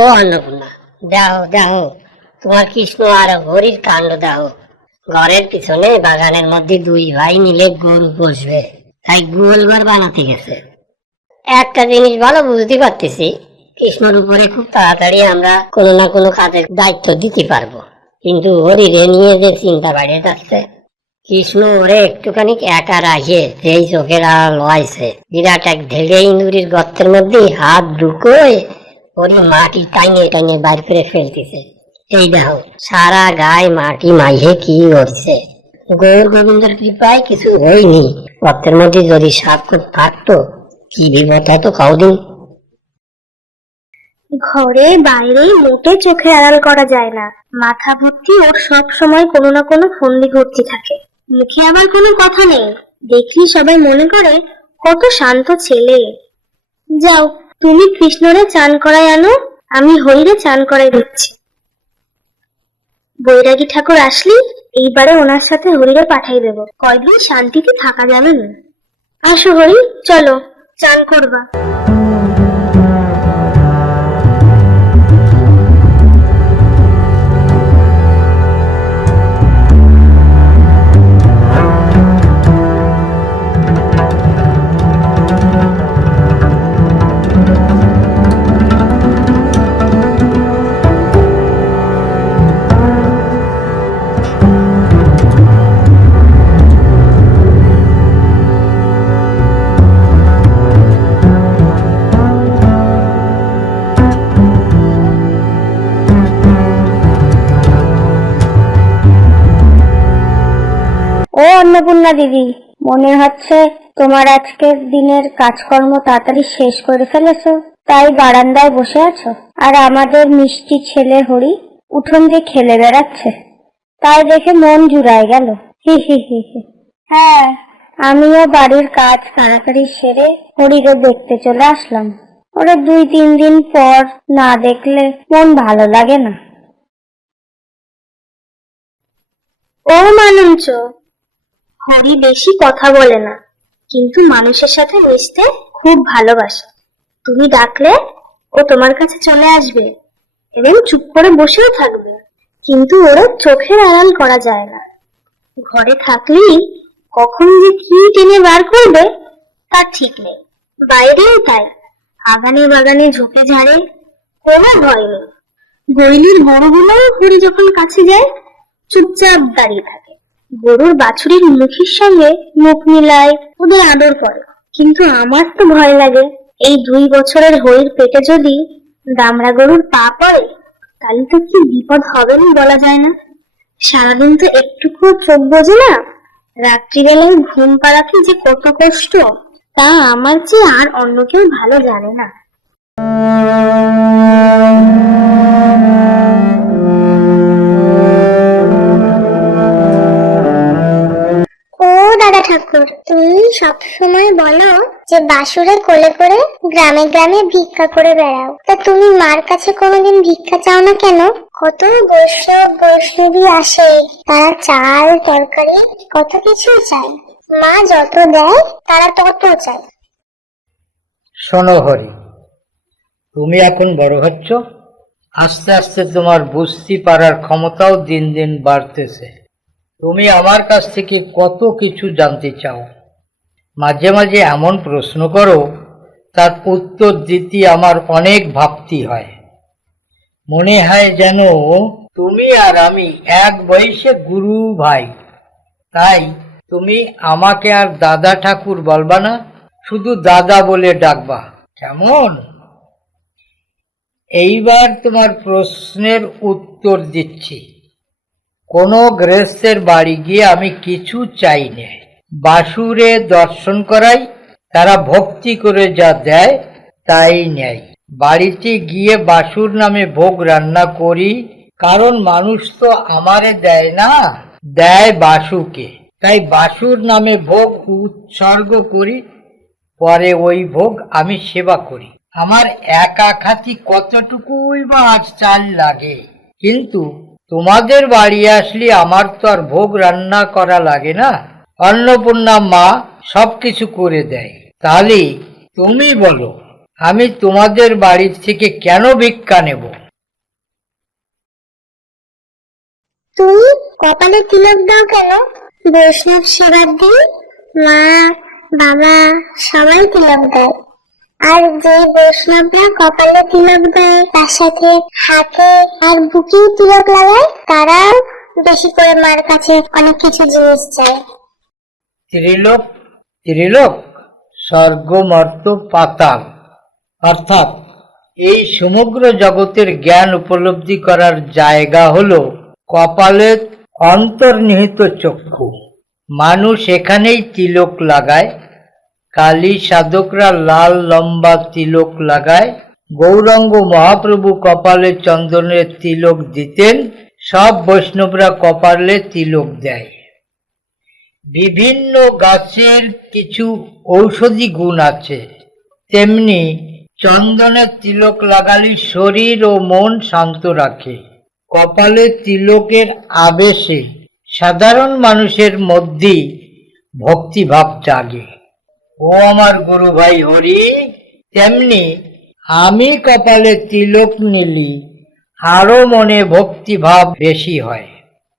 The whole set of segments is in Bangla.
ও অন্নপূর্ণা দাও দাও। তোমার কৃষ্ণ আর হরির কাণ্ড দাও। ঘরের পিছনে বাগানের মধ্যে দুই ভাই মিলে গরু বসবে। তাই গোল ঘর বানাতে গেছে। একটা জিনিস ভালো বুঝতে পারতেছি। কৃষ্ণর উপরে খুব তাড়াতাড়ি আমরা কোনো না কোনো কাজের দায়িত্ব দিতে পারব। কিন্তু হরিরে নিয়ে যে চিন্তা বাড়িয়ে যাচ্ছে, কৃষ্ণ ওরে একটুখানি একা রাখে, যেই চোখের আড়াল লয়ছে বিরাট এক ঢেলে ইন্দুরির গর্তের মধ্যে হাত ঢুকোয় ওরে মাটি টাইনে টাইনে বাইর করে ফেলতেছে। এই দেখো, সারা গায়ে মাটি মাইহে কি করছে? গৌর গোবিন্দর কৃপায় কিছু হয়নি। গর্তের মধ্যে যদি সাপ করে থাকতো, কি বিপদ হতো কদিন ঘরে বাইরে মোটে চোখে আড়াল করা যায় না। মাথা ভর্তি ওর সব সময় কোনো না কোনো ফন্দি ঘটতে থাকে। মুখে আবার কোনো কথা নেই। দেখলি সবাই মনে করে, কত শান্ত ছেলে। যাও তুমি কৃষ্ণরে চান করাই আনো, আমি হরিরে চান করাই দিচ্ছি। বৈরাগী ঠাকুর আসলি, এইবারে ওনার সাথে হরিরে পাঠাই দেব। কয়দিন শান্তিতে থাকা যাবে না। আসো হরি, চলো, চান করবা। অন্নপূর্ণা দিদি। মনে হচ্ছে তোমার আজকের দিনের কাজকর্ম তাড়াতাড়ি শেষ করে ফেলেছো। তাই বারান্দায় বসে আছো। আর আমাদের মিষ্টি ছেলে হরি উঠোন দিয়ে খেলে বেড়াচ্ছে। তাই দেখে মন জুড়ায় গেল। হি হি হি হি। হ্যাঁ আমিও বাড়ির কাজ তাড়াতাড়ি সেরে হরিকে দেখতে চলে আসলাম। ওরে দুই, তিন দিন পর না দেখলে মন ভালো লাগে না। ও মানুষ হরি বেশি কথা বলে না, কিন্তু মানুষের সাথে মিশতে খুব ভালোবাসে। তুমি ডাকলে ও তোমার কাছে চলে আসবে এবং চুপ করে বসেও থাকবে, কিন্তু ওরা চোখের আড়াল করা যায় না। ঘরে থাকলেই কখন যে কি টেনে বার করবে তার ঠিক নেই। বাইরেও তাই, আগানে বাগানে ঝোপে ঝাড়ে কোনো ভয় নেই। গৈলির গরুগুলোও ঘুরে যখন কাছে যায়, চুপচাপ দাঁড়িয়ে থাকে। গরুর বাছুরির মুখের সঙ্গে মুখ মিলায় ওদের আদর করে। কিন্তু আমার তো ভয় লাগে। এই দুই বছরের হরির পেটে যদি দামড়া গরুর পা পড়ে, তাহলে তো কি বিপদ হবে না বলা যায় না। সারাদিন তো একটুকু চোখ বোঝে না। রাত্রিবেলায় ঘুম পাড়াতে যে কত কষ্ট, তা আমার চেয়ে আর অন্য কেউ ভালো জানে না। ঠাকুর তুমি সব সময় বলো যে বাসুরে কোলে করে গ্রামে গ্রামে ভিক্ষা করে বেড়াও। তা তুমি মার কাছে কোনোদিন ভিক্ষা চাও না কেন? কত বৈষ্ণব বৈষ্ণবী আসে, তারা চাল, তরকারি, কত কিছু চায়। মা যত দেয়, তারা তত চায়। শোনো হরি, তুমি এখন বড় হচ্ছ, আস্তে আস্তে তোমার বুঝতে পারার ক্ষমতাও দিন দিন বাড়তেছে। তুমি আমার কাছ থেকে কত কিছু জানতে চাও? মাঝে মাঝে এমন প্রশ্ন করো, তার উত্তর দিতে আমার অনেক ভাবতি হয়। মনে হয় যেন তুমি আর আমি এক বয়সে গুরু ভাই। তাই তুমি আমাকে আর দাদা ঠাকুর বলবা না, শুধু দাদা বলে ডাকবা। কেমন? এইবার তোমার প্রশ্নের উত্তর দিচ্ছি। কোনো গৃহস্থের বাড়ি গিয়ে আমি কিছু চাই না। বাসুরে দর্শন করাই, তারা ভক্তি করে যা দেয়, তাই নেয় বাড়িতে গিয়ে বাসুর নামে ভোগ রান্না করি, কারণ মানুষ তো আমারে দেয় না, দেয় বাসুকে। তাই বাসুর নামে ভোগ উৎসর্গ করি, পরে ওই ভোগ আমি সেবা করি। আমার একা খাতি কতটুকুই বা আজ চাল লাগে। কিন্তু তোমাদের বাড়ি আসলে আমার তো আর ভোগ রান্না করা লাগে না। অন্নপূর্ণা মা সবকিছু করে দেয়। তাহলে তুমি বলো, আমি তোমাদের বাড়ির থেকে কেন ভিক্ষা নেব? তুমি কপালে তিলক দাও কেন? বৈষ্ণব সেবার দিন মা, বাবা সবাই তিলক দেয়। আর যে বৈষ্ণবরা কপালে তিলক দেয়, তার সাথে হাতে আর বুকেও তিলক লাগায় তারা বেশি করে মার কাছে অনেক কিছু জিনিস চায়। ত্রিলোক ত্রিলোক স্বর্গ মর্ত পাতাল। অর্থাৎ, এই সমগ্র জগতের জ্ঞান উপলব্ধি করার জায়গা হলো কপালের অন্তর্নিহিত চক্ষু। মানুষ এখানেই তিলক লাগায় কালী সাধকরা লাল লম্বা তিলক লাগায়, গৌরাঙ্গ মহাপ্রভু কপালে চন্দনের তিলক দিতেন, সব বৈষ্ণবরা কপালে তিলক দেয়। বিভিন্ন গাছের কিছু ঔষধি গুণ আছে। তেমনি চন্দনের তিলক লাগালে শরীর ও মন শান্ত রাখে। কপালে তিলকের আবেশে সাধারণ মানুষের মধ্যেই ভক্তিভাব জাগে। ও আমার গুরু ভাই হরি, তেমনি আমি কপালে তিলক নিলি, আরও মনে ভক্তিভাব বেশি হয়।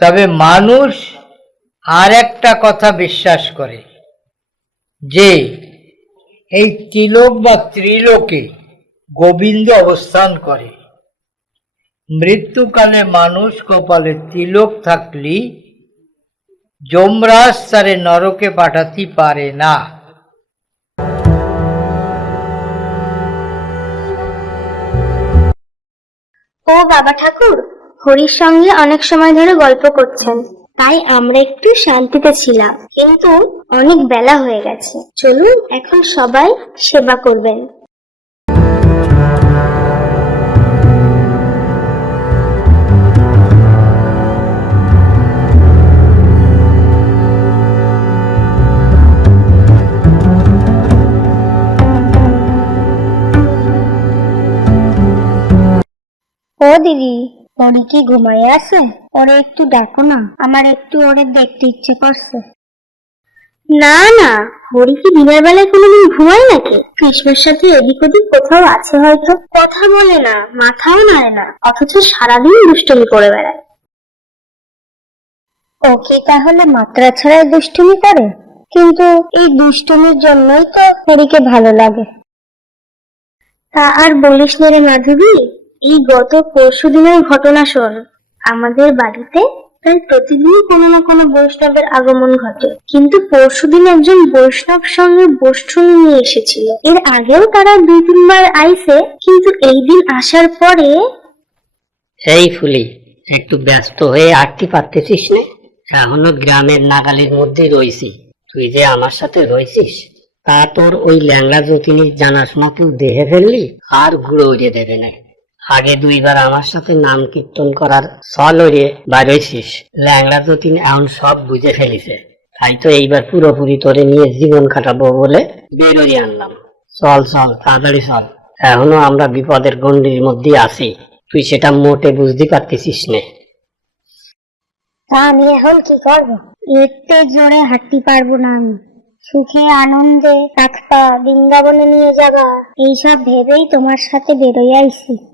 তবে মানুষ আর একটা কথা বিশ্বাস করে যে, এই তিলক বা ত্রিলোকে গোবিন্দ অবস্থান করে। মৃত্যুকালে মানুষ কপালে তিলক থাকলে, যমরাজ তারে নরকে পাঠাতে পারে না। ও বাবা ঠাকুর, হরির সঙ্গে অনেক সময় ধরে গল্প করছেন। তাই আমরা একটু শান্তিতে ছিলাম। কিন্তু অনেক বেলা হয়ে গেছে। চলুন, এখন সবাই সেবা করবেন। দিদি ওরে কি ঘুমায় আছে? ওরে একটু ডাকো না আমার একটু ওরে দেখতে ইচ্ছে করছে। না না হরি কি দিনের বেলায় কোনোদিন ঘুমায় নাকি? কৃষ্ণের সাথে এদিক ওদিক কোথাও আছে হয়তো? কথা বলে না মাথাও নাড়ে না অথচ সারাদিন দুষ্টুমি করে বেড়ায়। ও কি তাহলে মাত্রা ছাড়াই দুষ্টুমি করে? কিন্তু এই দুষ্টুমির জন্যই তো হরিকে ভালো লাগে। তা আর বলিস না রে মাধবী এই গত পরশু দিনের ঘটনা শোন। আমাদের বাড়িতে প্রায় প্রতিদিনই কোনো না কোনো বৈষ্ণবের আগমন ঘটে। কিন্তু পরশুদিন একজন বৈষ্ণব সঙ্গে বৈষ্ণব নিয়ে এসেছিল। এর আগেও তারা দুই তিনবার আইছে, কিন্তু এই দিন আসার পরে এই ফুলি, একটু ব্যস্ত হয়ে আটতে পারতেছিস না? এখনও গ্রামের নাগালের মধ্যে রয়েছি তুই যে আমার সাথে রয়েছিস তা তোর ওই ল্যাংড়া যতিনি জানাস মতো দেখে ফেললি, আর ঘুরে উড়িয়ে দেবে না। আগে দুইবার আমার সাথে নাম কীর্তন করার সল উড়িয়ে বাড়িয়েছিস ল্যাংড়া যতিন এখন সব বুঝে ফেলিছে। তাই তো এইবার পুরোপুরি তোরে নিয়ে জীবন কাটাবো বলে বেরোই আনলাম। চল চল, তাড়াতাড়ি চল। এখনও আমরা বিপদের গণ্ডির মধ্যে আছি। তুই সেটা মোটে বুঝতে পারতেছিস নে। তা আমি এখন কি করব? একটু জোরে হাঁটতে পারব না আমি। সুখে, আনন্দে হাত বৃন্দাবনে নিয়ে যাবা, এইসব ভেবেই তোমার সাথে বেরোই আইছি।